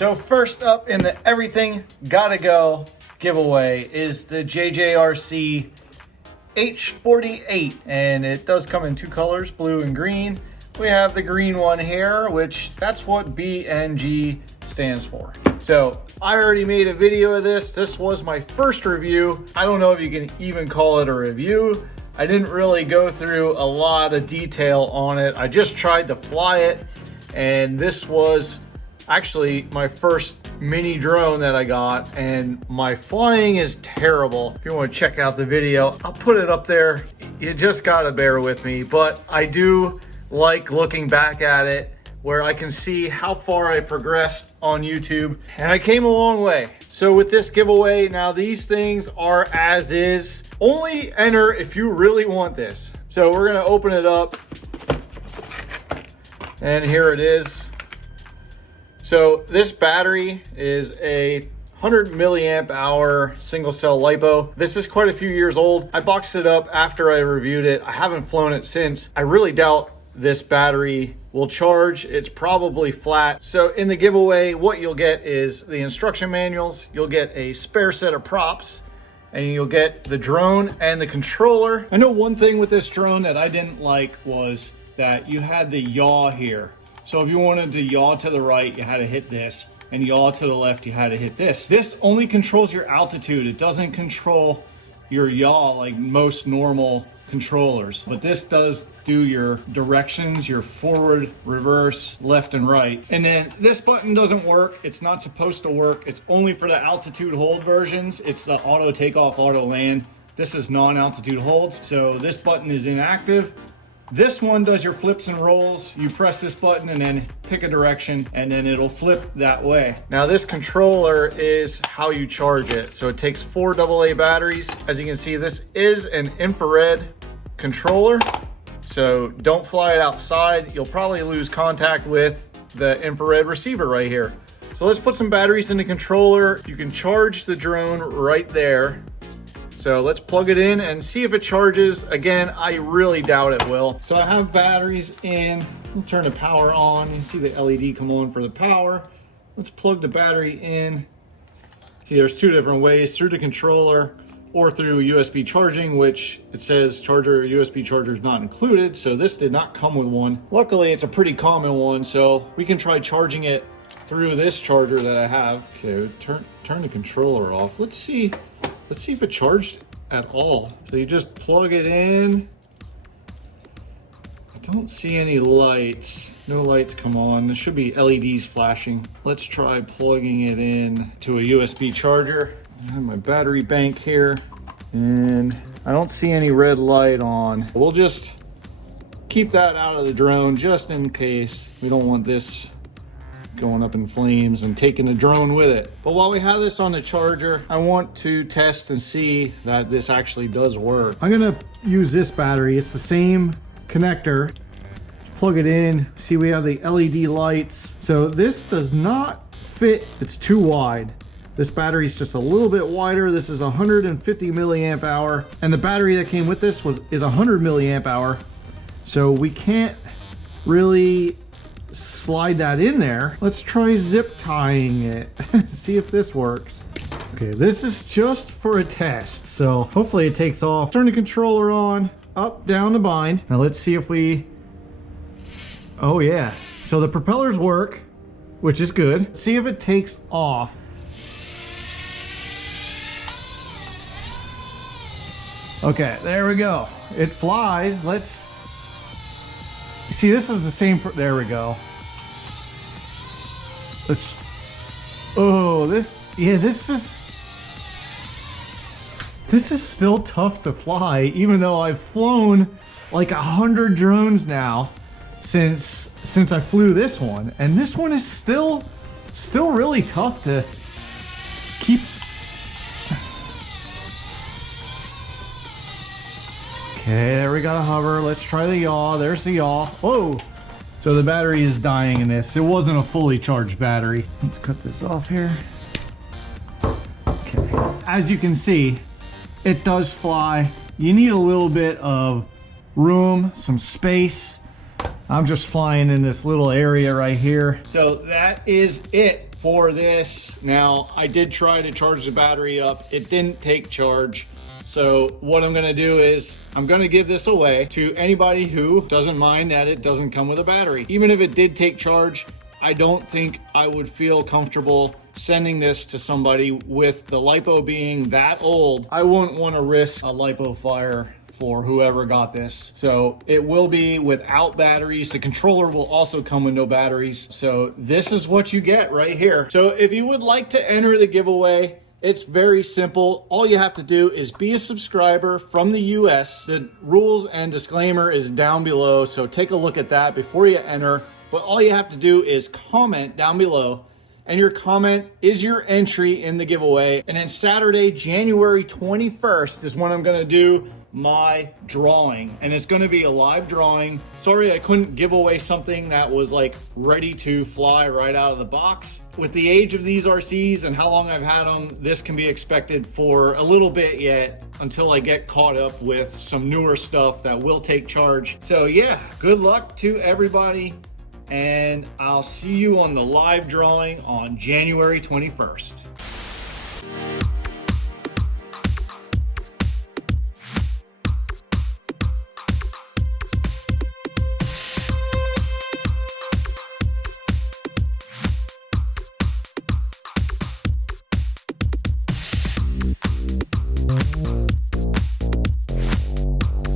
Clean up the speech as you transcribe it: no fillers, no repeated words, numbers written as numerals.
So first up in the everything gotta go giveaway is the JJRC H48, and it does come in two colors, blue and green. We have the green one here, which that's what BNG stands for. So I already made a video of this. This was my first review. I don't know if you can even call it a review. I didn't really go through a lot of detail on it. I just tried to fly it, and this was actually my first mini drone that I got, and my flying is terrible. If you want to check out the video, I'll put it up there. You just gotta bear with me, but I do like looking back at it where I can see how far I progressed on YouTube, and I came a long way. So with this giveaway, now these things are as is. Only enter if you really want this. So we're gonna open it up, and here it is. So this battery is a 100 milliamp hour single cell LiPo. This is quite a few years old. I boxed it up after I reviewed it. I haven't flown it since. I really doubt this battery will charge. It's probably flat. So in the giveaway, what you'll get is the instruction manuals, you'll get a spare set of props, and you'll get the drone and the controller. I know one thing with this drone that I didn't like was that you had the yaw here. So if you wanted to yaw to the right, you had to hit this, and yaw to the left, you had to hit this. This only controls your altitude. It doesn't control your yaw like most normal controllers, but this does do your directions, your forward, reverse, left and right. And then this button doesn't work. It's not supposed to work. It's only for the altitude hold versions. It's the auto takeoff, auto land. This is non-altitude hold, so this button is inactive. This one does your flips and rolls. You press this button and then pick a direction, and then it'll flip that way. Now this controller is how you charge it. So it takes 4 AA batteries. As you can see, this is an infrared controller. So don't fly it outside. You'll probably lose contact with the infrared receiver right here. So let's put some batteries in the controller. You can charge the drone right there. So let's plug it in and see if it charges. Again, I really doubt it will. So I have batteries in. We'll turn the power on. You see the LED come on for the power. Let's plug the battery in. See, there's two different ways, through the controller or through USB charging, which it says charger, USB charger is not included. So this did not come with one. Luckily, it's a pretty common one, so we can try charging it through this charger that I have. Okay, turn the controller off. Let's see if it charged at all. So you just plug it in. I don't see any lights. No lights come on. There should be LEDs flashing. Let's try plugging it in to a USB charger. I have my battery bank here, and I don't see any red light on. We'll just keep that out of the drone just in case. We don't want this going up in flames and taking the drone with it. But while we have this on the charger, I want to test and see that this actually does work. I'm gonna use this battery. It's the same connector. Plug it in. See, we have the LED lights. So this does not fit. It's too wide. This battery is just a little bit wider. This is 150 milliamp hour, and the battery that came with this is 100 milliamp hour. So we can't really slide that in there. Let's try zip tying it. See if this works. Okay, this is just for a test, so hopefully it takes off. Turn the controller on, up, down the bind. Now let's see if we, oh yeah. So the propellers work, which is good. See if it takes off. Okay, there we go. It flies. Let's see. This is the same. There we go. Oh, this is still tough to fly, even though I've flown like 100 drones now since I flew this one, and this one is still really tough to keep. Okay, there we got a hover. Let's try the yaw. There's the yaw. Whoa! So the battery is dying in this. It wasn't a fully charged battery. Let's cut this off here. Okay. As you can see, it does fly. You need a little bit of room, some space. I'm just flying in this little area right here. So that is it for this. Now, I did try to charge the battery up. It didn't take charge. So what I'm gonna do is I'm gonna give this away to anybody who doesn't mind that it doesn't come with a battery. Even if it did take charge, I don't think I would feel comfortable sending this to somebody with the LiPo being that old. I wouldn't wanna risk a LiPo fire for whoever got this. So it will be without batteries. The controller will also come with no batteries. So this is what you get right here. So if you would like to enter the giveaway, it's very simple. All you have to do is be a subscriber from the US. The rules and disclaimer is down below, so take a look at that before you enter. But all you have to do is comment down below, and your comment is your entry in the giveaway. And then Saturday, January 21st is when I'm gonna do my drawing, and it's going to be a live drawing. Sorry I couldn't give away something that was like ready to fly right out of the box. With the age of these RCs and how long I've had them, this can be expected for a little bit yet until I get caught up with some newer stuff that will take charge. So yeah, good luck to everybody, and I'll see you on the live drawing on January 21st.